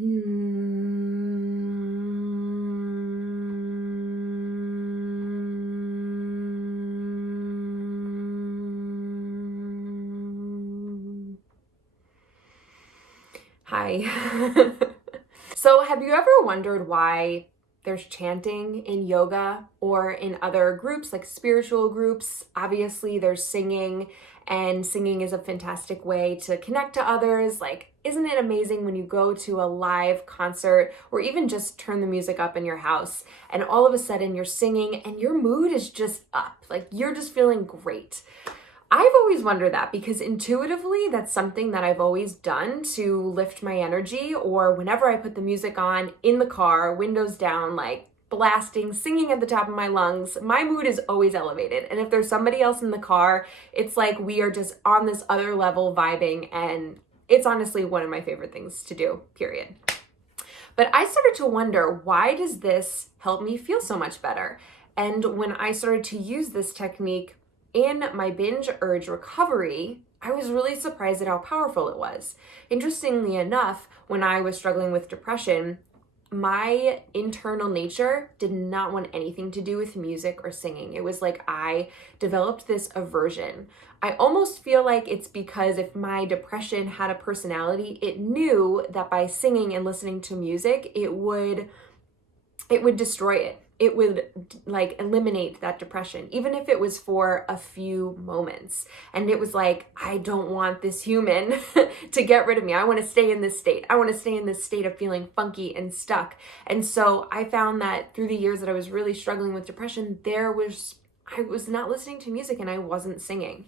Hi. So, have you ever wondered why there's chanting in yoga or in other groups like spiritual groups? Obviously, there's singing, and singing is a fantastic way to connect to others. Like, isn't it amazing when you go to a live concert or even just turn the music up in your house and all of a sudden you're singing and your mood is just up? Like, you're just feeling great. I've always wondered that because intuitively that's something that I've always done to lift my energy, or whenever I put the music on in the car, windows down, like blasting, singing at the top of my lungs, my mood is always elevated. And if there's somebody else in the car, it's like we are just on this other level vibing, and it's honestly one of my favorite things to do, period. But I started to wonder, why does this help me feel so much better? And when I started to use this technique in my binge urge recovery, I was really surprised at how powerful it was. Interestingly enough, when I was struggling with depression, my internal nature did not want anything to do with music or singing. It was like I developed this aversion. I almost feel like it's because if my depression had a personality, it knew that by singing and listening to music, it would destroy it. It would like eliminate that depression, even if it was for a few moments. And it was like, I don't want this human to get rid of me. I want to stay in this state. I want to stay in this state of feeling funky and stuck. And so I found that through the years that I was really struggling with depression, I was not listening to music and I wasn't singing.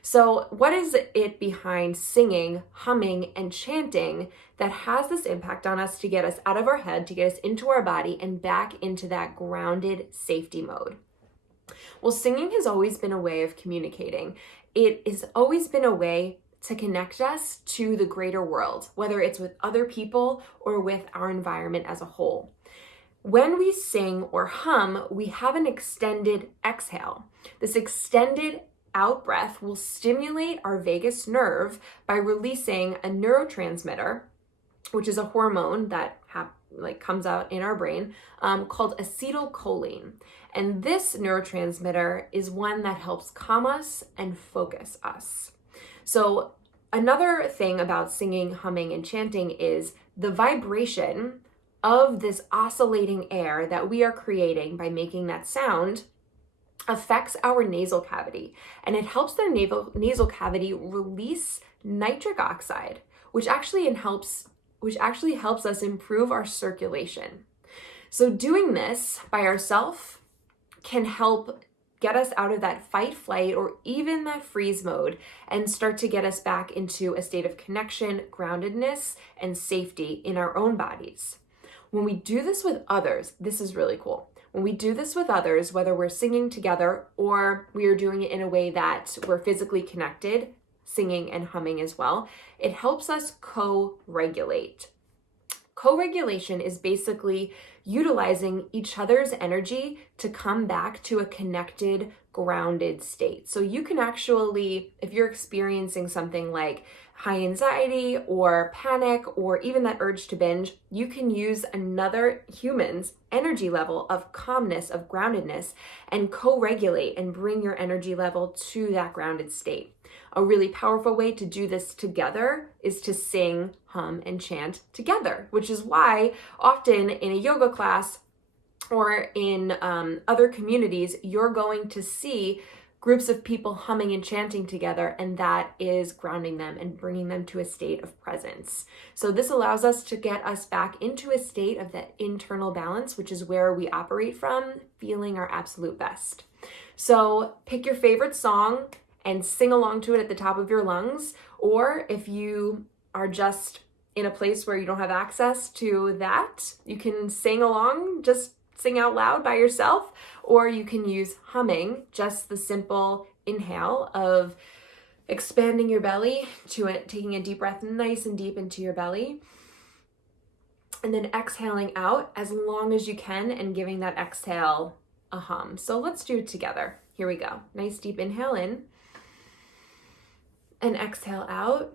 So what is it behind singing, humming, and chanting that has this impact on us to get us out of our head, to get us into our body and back into that grounded safety mode? Well, singing has always been a way of communicating. It has always been a way to connect us to the greater world, whether it's with other people or with our environment as a whole. When we sing or hum, we have an extended exhale. This extended out breath will stimulate our vagus nerve by releasing a neurotransmitter, which is a hormone that comes out in our brain, called acetylcholine. And this neurotransmitter is one that helps calm us and focus us. So another thing about singing, humming, and chanting is the vibration of this oscillating air that we are creating by making that sound affects our nasal cavity, and it helps the nasal cavity release nitric oxide, which actually helps us improve our circulation. So doing this by ourselves can help get us out of that fight, flight, or even that freeze mode and start to get us back into a state of connection, groundedness, and safety in our own bodies. When we do this with others, this is really cool. When we do this with others, whether we're singing together or we are doing it in a way that we're physically connected, singing and humming as well, it helps us co-regulate. Co-regulation is basically utilizing each other's energy to come back to a connected, grounded state. So you can actually, if you're experiencing something like high anxiety or panic or even that urge to binge, you can use another human's energy level of calmness, of groundedness, and co-regulate and bring your energy level to that grounded state. A really powerful way to do this together is to sing, hum, and chant together, which is why often in a yoga class or in other communities, you're going to see groups of people humming and chanting together, and that is grounding them and bringing them to a state of presence. So this allows us to get us back into a state of that internal balance, which is where we operate from, feeling our absolute best. So pick your favorite song and sing along to it at the top of your lungs, or if you are just in a place where you don't have access to that, you can sing along, just sing out loud by yourself, or you can use humming, just the simple inhale of expanding your belly to it, taking a deep breath nice and deep into your belly, and then exhaling out as long as you can and giving that exhale a hum. So let's do it together. Here we go. Nice deep inhale in and exhale out.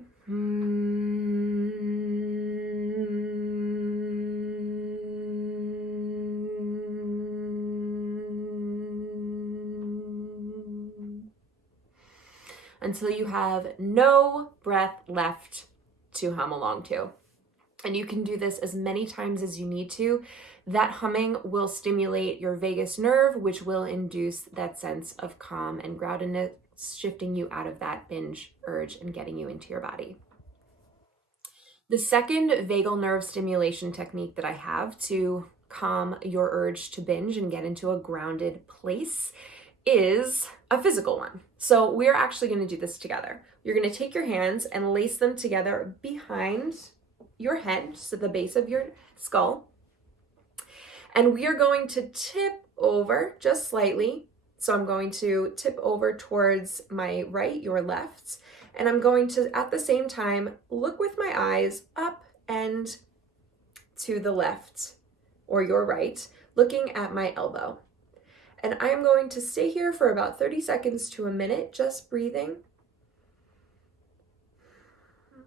until you have no breath left to hum along to. And you can do this as many times as you need to. That humming will stimulate your vagus nerve, which will induce that sense of calm and groundedness, shifting you out of that binge urge and getting you into your body. The second vagal nerve stimulation technique that I have to calm your urge to binge and get into a grounded place is a physical one. So we're actually going to do this together. You're going to take your hands and lace them together behind your head, so the base of your skull. And we are going to tip over just slightly. So I'm going to tip over towards my right, your left. And I'm going to, at the same time, look with my eyes up and to the left or your right, looking at my elbow. And I'm going to stay here for about 30 seconds to a minute, just breathing.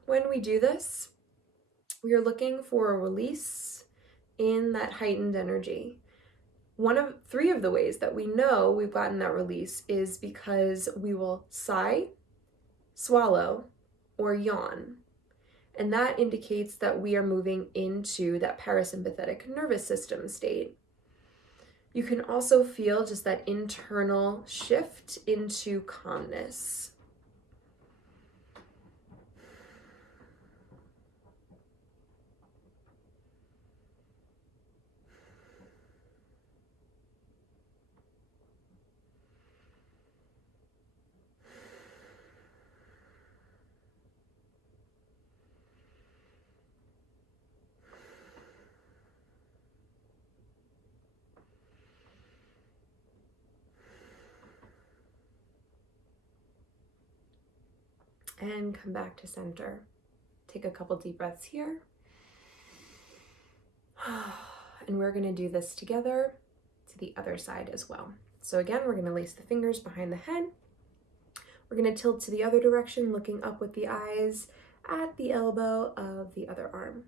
When we do this, we are looking for a release in that heightened energy. One of three of the ways that we know we've gotten that release is because we will sigh, swallow, or yawn. And that indicates that we are moving into that parasympathetic nervous system state. You can also feel just that internal shift into calmness. And come back to center. Take a couple deep breaths here. And we're going to do this together to the other side as well. So again, we're going to lace the fingers behind the head. We're going to tilt to the other direction, looking up with the eyes at the elbow of the other arm.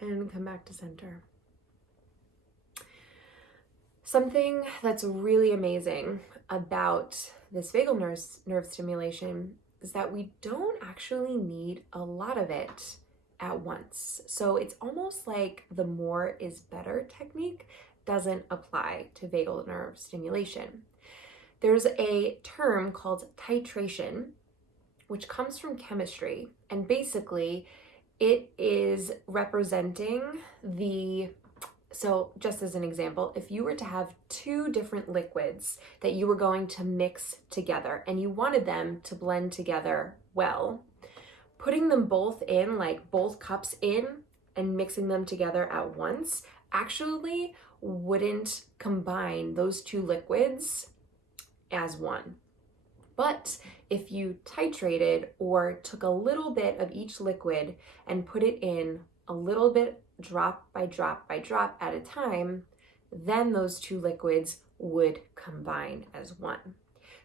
And come back to center. Something that's really amazing about this vagal nerve stimulation is that we don't actually need a lot of it at once. So it's almost like the more is better technique doesn't apply to vagal nerve stimulation. There's a term called titration, which comes from chemistry, and basically it is representing so just as an example, if you were to have two different liquids that you were going to mix together and you wanted them to blend together well, putting them both in, like both cups in, and mixing them together at once actually wouldn't combine those two liquids as one. But if you titrated or took a little bit of each liquid and put it in a little bit, drop by drop by drop at a time, then those two liquids would combine as one.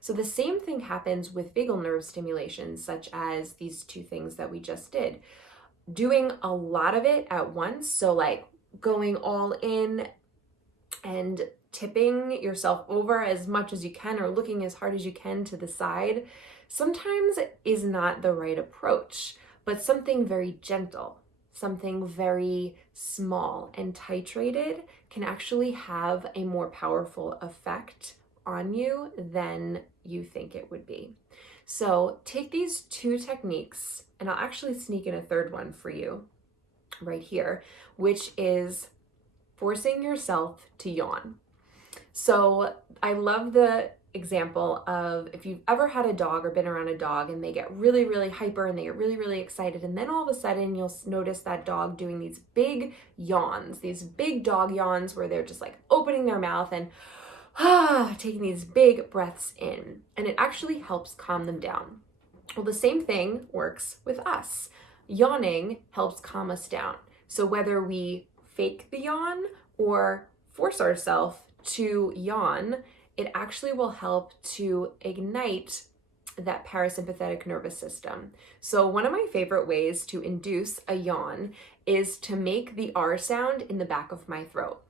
So the same thing happens with vagal nerve stimulation, such as these two things that we just did. Doing a lot of it at once, so like going all in and tipping yourself over as much as you can or looking as hard as you can to the side, sometimes is not the right approach, but something very gentle, something very small and titrated can actually have a more powerful effect on you than you think it would be. So take these two techniques, and I'll actually sneak in a third one for you right here, which is forcing yourself to yawn. So I love the example of if you've ever had a dog or been around a dog and they get really, really hyper and they get really, really excited. And then all of a sudden you'll notice that dog doing these big yawns, these big dog yawns where they're just like opening their mouth and taking these big breaths in. And it actually helps calm them down. Well, the same thing works with us. Yawning helps calm us down. So whether we fake the yawn or force ourselves to yawn, it actually will help to ignite that parasympathetic nervous system. So one of my favorite ways to induce a yawn is to make the R sound in the back of my throat.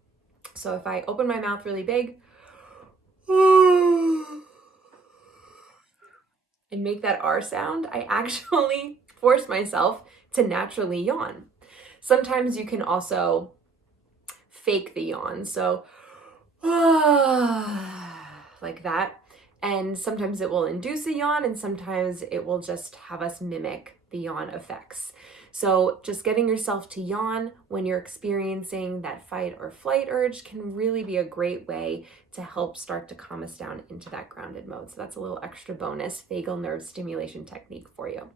So if I open my mouth really big and make that R sound, I actually force myself to naturally yawn. Sometimes you can also fake the yawn. So like that. And sometimes it will induce a yawn and sometimes it will just have us mimic the yawn effects. So just getting yourself to yawn when you're experiencing that fight or flight urge can really be a great way to help start to calm us down into that grounded mode. So that's a little extra bonus vagal nerve stimulation technique for you.